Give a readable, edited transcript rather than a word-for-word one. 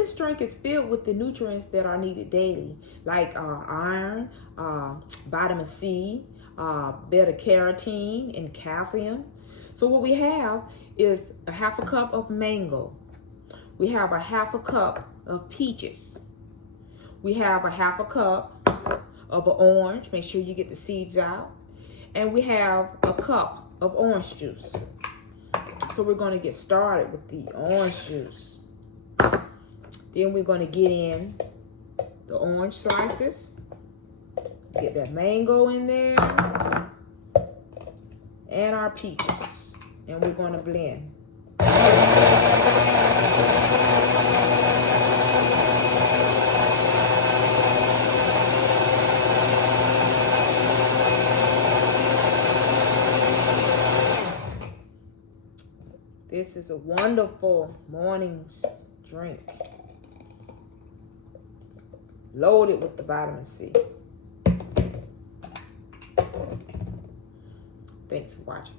this drink is filled with the nutrients that are needed daily, like iron, vitamin C, beta carotene, and calcium. So what we have is a half a cup of mango. We have a half a cup of peaches. We have a half a cup of an orange. Make sure you get the seeds out. And we have a cup of orange juice. So we're going to get started with the orange juice. Then we're going to get in the orange slices. Get that mango in there. And our peaches. And we're going to blend. This is a wonderful morning drink. Loaded with the vitamin C. Thanks for watching.